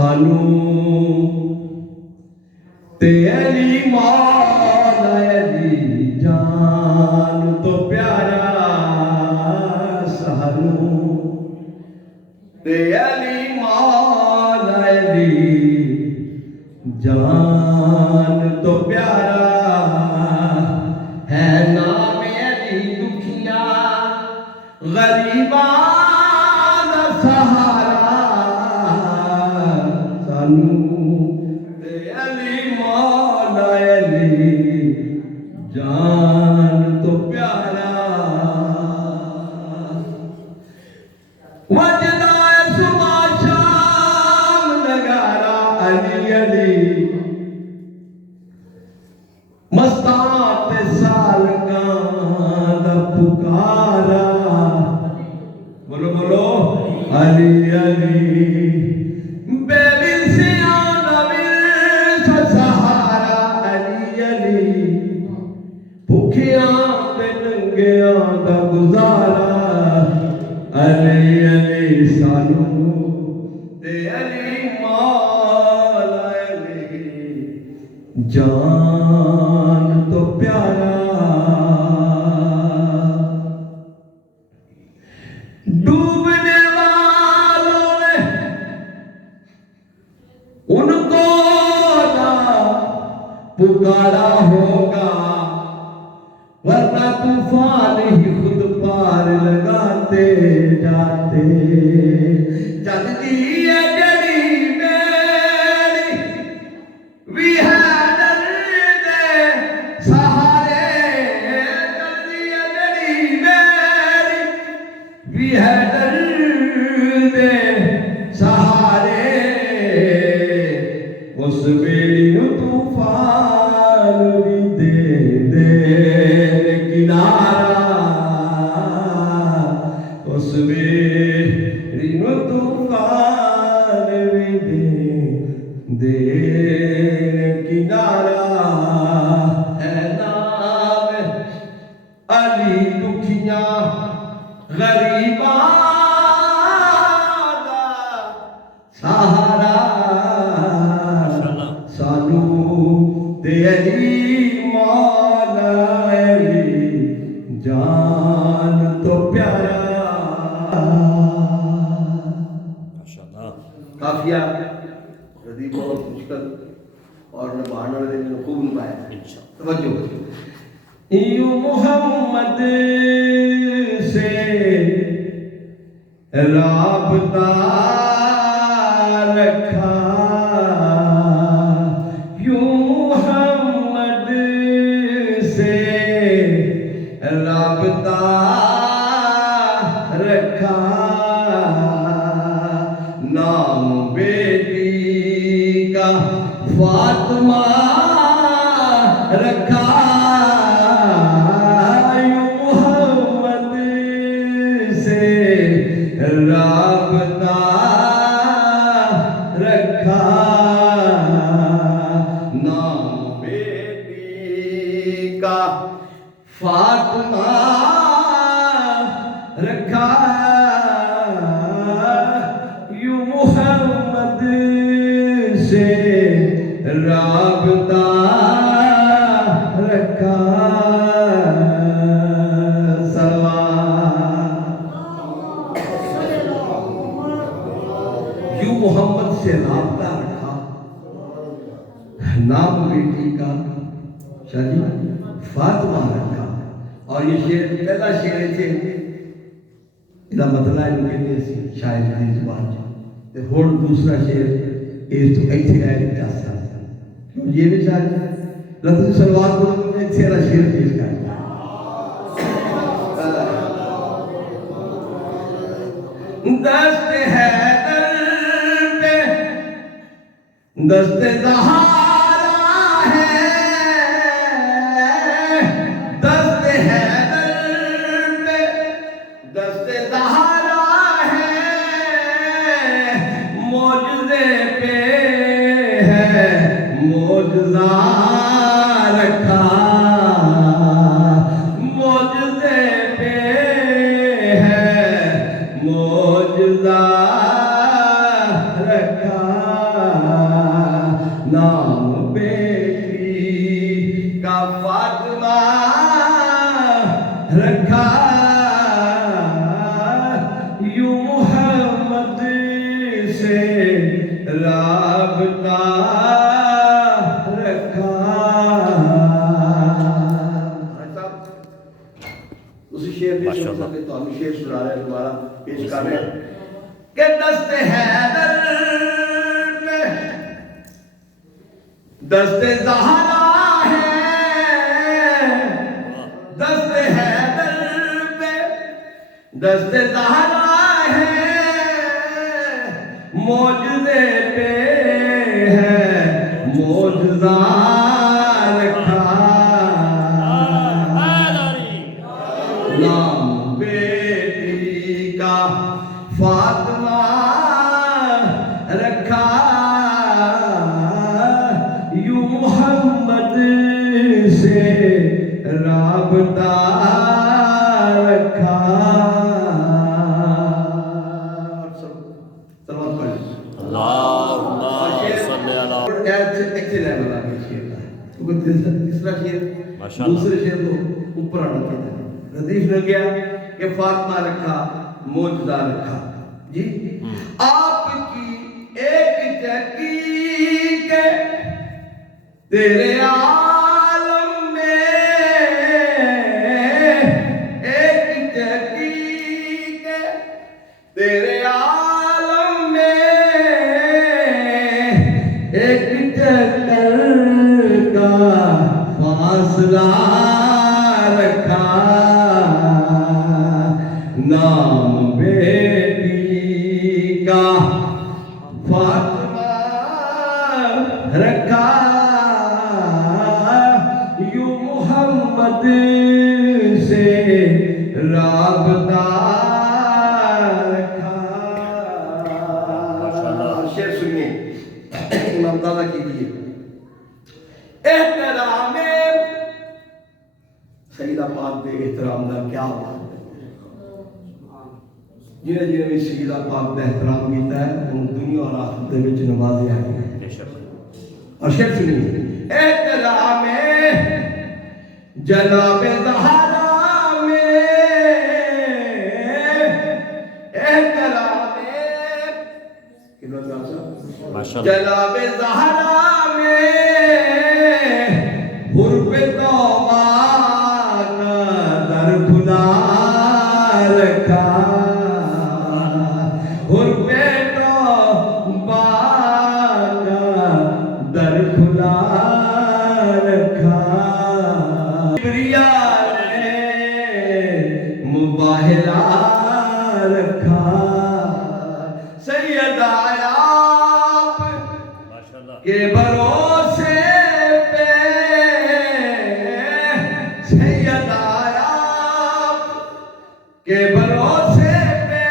سانو تے علی مولا علی جان تو پیارا سانو تے علی مولا علی جان تو پیارا ہے نام علی دکھیاں غریباں دا سہارا سانو تے علی مولا علی جان تو پیارا وجدا صبح شام نگارا علی علی مستان تے سالکاں دا پکارا بولو بولو علی علی بے ورسیاں دا ورس سہارا علی علی بھوکیاں تے ننگیاں دا گزارا علی علی سانو تے علی مولا علی جان تو پیارا ڈوبنے والوں نے ان کو نہ پکارا ہوگا ورنہ طوفان ہی خود پار لگاتے جاتے جد دی جڑی میری وی ہے درد سہارے جد دی جڑی میری وی ہے درد سہارے اس بیڑی نو طوفان بھی دے دے کنارا اس بیڑی نو طوفان بھی دے کنارا ہے نام علی دکھیاں غریباں دا سہارا سانو تے علی مولا علی جان تو پیارا کافیہ ردیب بہت مشکل اور نبھانے والے نے خوب نبھایا توجہ یوں محمد سے رابطہ رکھا یوں محمد سے رابطہ رکھا نام بیٹی کا فاطمہ رکھا یوں محمد سے رابطہ رکھا نام بیٹی کا فاطمہ رکھا یوں محمد سے رابطہ رکھا یوں محمد سے رابطہ رکھا نام بیٹی کا شادی فاطمہ رکھا اور یہ شعر پہلا شعر تھے یہ مطلب ہے کہ شاید کی زبان تے ہن دوسرا شعر اس تو ایتھے ہے جاسا یہ بھی شاید رسول صلوات کو ایتھے والا شعر پیش کر دست ہے در پہ دست زہارا ہے دست ہے در پہ دست زہارا ہے معجزے پہ ہے معجزہ رکھا معجزے پہ ہے معجزہ رکھا سنا رہے ہیں دوبارہ پیش کر رہے ہیں کہ دست حیدر میں دست زہرا ہے، دست حیدر میں دست زہرا ہے، معجزے پہ ہے معجزہ رکھا، نام بیٹی کا فاطمہ رکھا، یوں محمد سے رابطہ رکھا۔ تیسرا شیر دوسرے شیر تو اوپر آنا چاہیے، ردیف نے کیا کہ فاطمہ رکھا معجزہ رکھا جی، آپ کی ایک چکی کے تیرے عالم میں، ایک چکی کے تیرے عالم میں، ایک چکر کا فاصلہ رکھا، نام بیٹی کا فاطمہ رکھا، یوں محمد سے رابطہ رکھا۔ شعر سنیے، امام تعالیٰ کیجیے۔ احترام سیدہ پاک دے احترام دا کیا بات ہے، جنہیں جنہیں بھی سیدہ پاک دا احترام کیتا ہے ان دنیا اور آخرت دے وچ نوازے ہیں۔ اور شعر سنیے، احترام جناب زہرا میں، احترام جناب زہرا میں، حرب توبہ کا در کھلا رکھا، حرب توبہ کا در کھلا رکھا، کبریاء نے مباہلہ رکھا، سیدہ آپ کے بھروسے پہ، سیدہ آپ کے بھروسے پہ،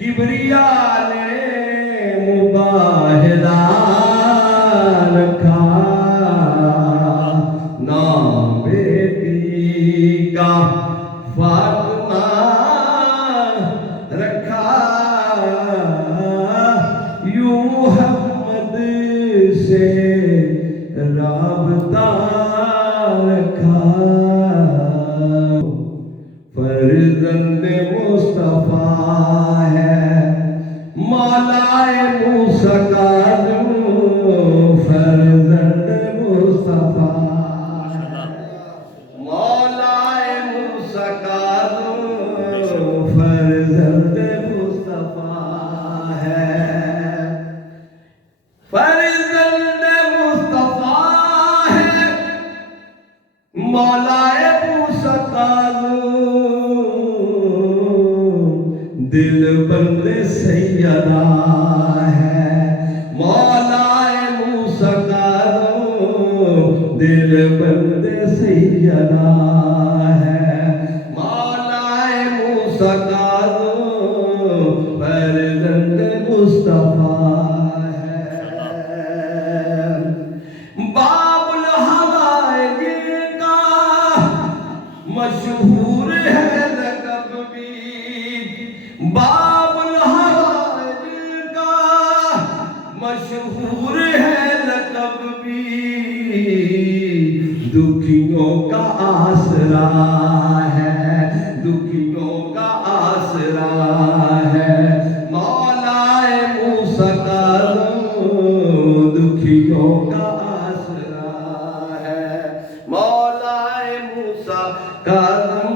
کبریاء نے مباہلہ رکھا، نام بیٹی کا فاطمہ رکھا، یوں محمد سے رابطہ رکھا، فرزند مصطفیٰ ہے مولا موسیٰ کاظم، فرزند مصطفیٰ مولا موسیٰ کاظم، فرزند مصطفیٰ ہے، فرزند مصطفیٰ ہے مولا موسیٰ کاظم، دل بند سیدہ ہے مولا موسیٰ کاظم، دل بند سیدہ ہے مولا موسیٰ کاظم، فرزند مصطفیٰ ہے، باب الحوائج کا مشہور ہے لقب بھی، باب الحوائج کا مشہور ہے لقب بھی، دکھیوں کا آسرا ہے، دکھیوں کا آسرا ہے مولا موسیٰ کاظم، دکھیوں کا آسرا ہے مولا موسیٰ کاظم،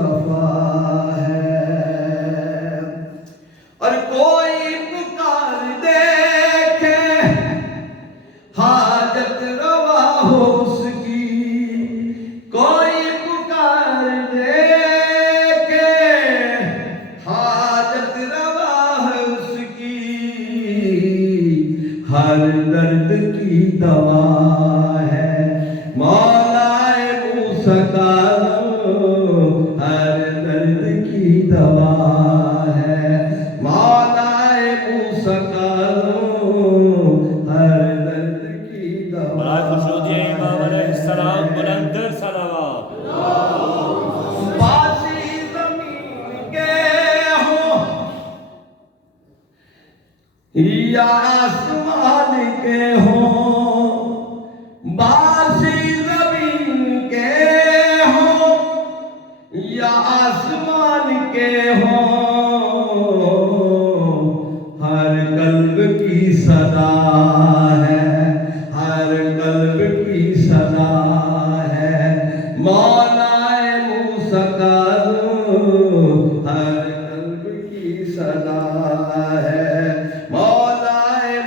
مصطفیٰ ہے، اور کوئی پکار دیکھے حاجت روا ہو اس کی، کوئی پکار دیکھے حاجت روا ہے اس کی، ہر درد کی دوا ہے مولا موسیٰ کاظم، ہر درد کی دوا ہے مولا موسیٰ کاظم، ہر درد کی دوا برائے خشودی امام علیہ السلام بلندر صلوات۔ باسی زمین کے ہوں یا آسمان کے ہوں، باسی زمین کے ہوں یا آسمان کے ہوں، ہر قلب کی صدا ہے، ہر قلب کی صدا ہے مولا موسیٰ کاظم، ہر قلب کی صدا ہے مولا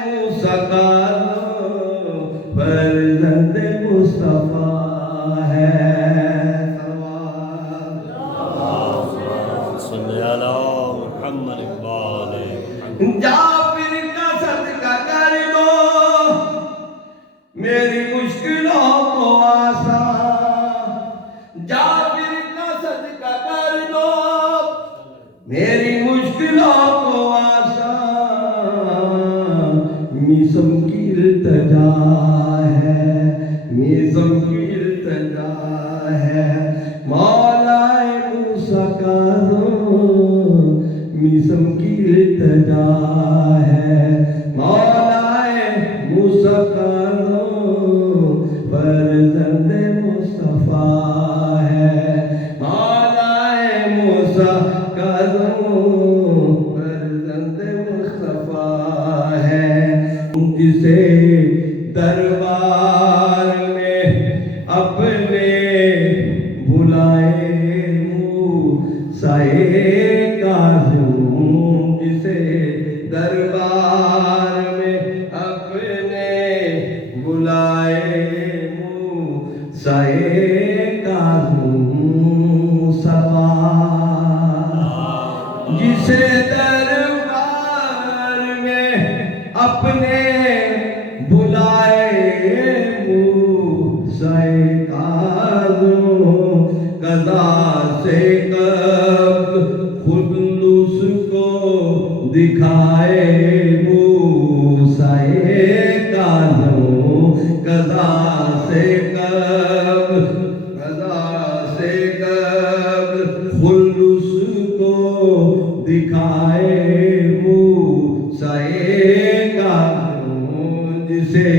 موسیٰ کاظم، فرزند مصطفیٰ ہے۔ صلی علی محمد وآل محمد۔ جابر کا صدقہ کر دو میری مشکلوں کو آسان، جابر کا صدقہ کر دو میری مشکلوں کو آسان، میسم کی التجا ہے، میسم کی التجا ہے مولا موسیٰ کاظم، میسم کی التجا ہے مولا موسیٰ کاظم، فرزند مصطفیٰ ہے مولا موسیٰ کاظم، فرزند مصطفیٰ ہے، جسے دربار میں اپنے بلائے موسیٰ کاظم، جسے دربار میں اپنے بلائے موسیٰ کاظم، سوار جسے دربار میں اپنے بلائے موسیٰ کاظم، قضا سے قبل خلوص کو دکھائے موسیٰ کاظم، قضا سے قبل خلوص کو دکھائے موسیٰ کاظم، جسے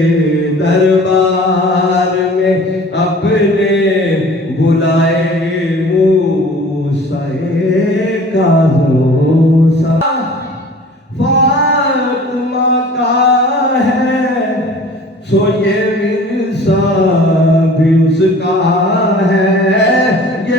دربار میں اپنے بلائے موسیٰ کاظم، فاطمہ کا ہے سو یہ ورثہ بھی اس کا ہے، یہ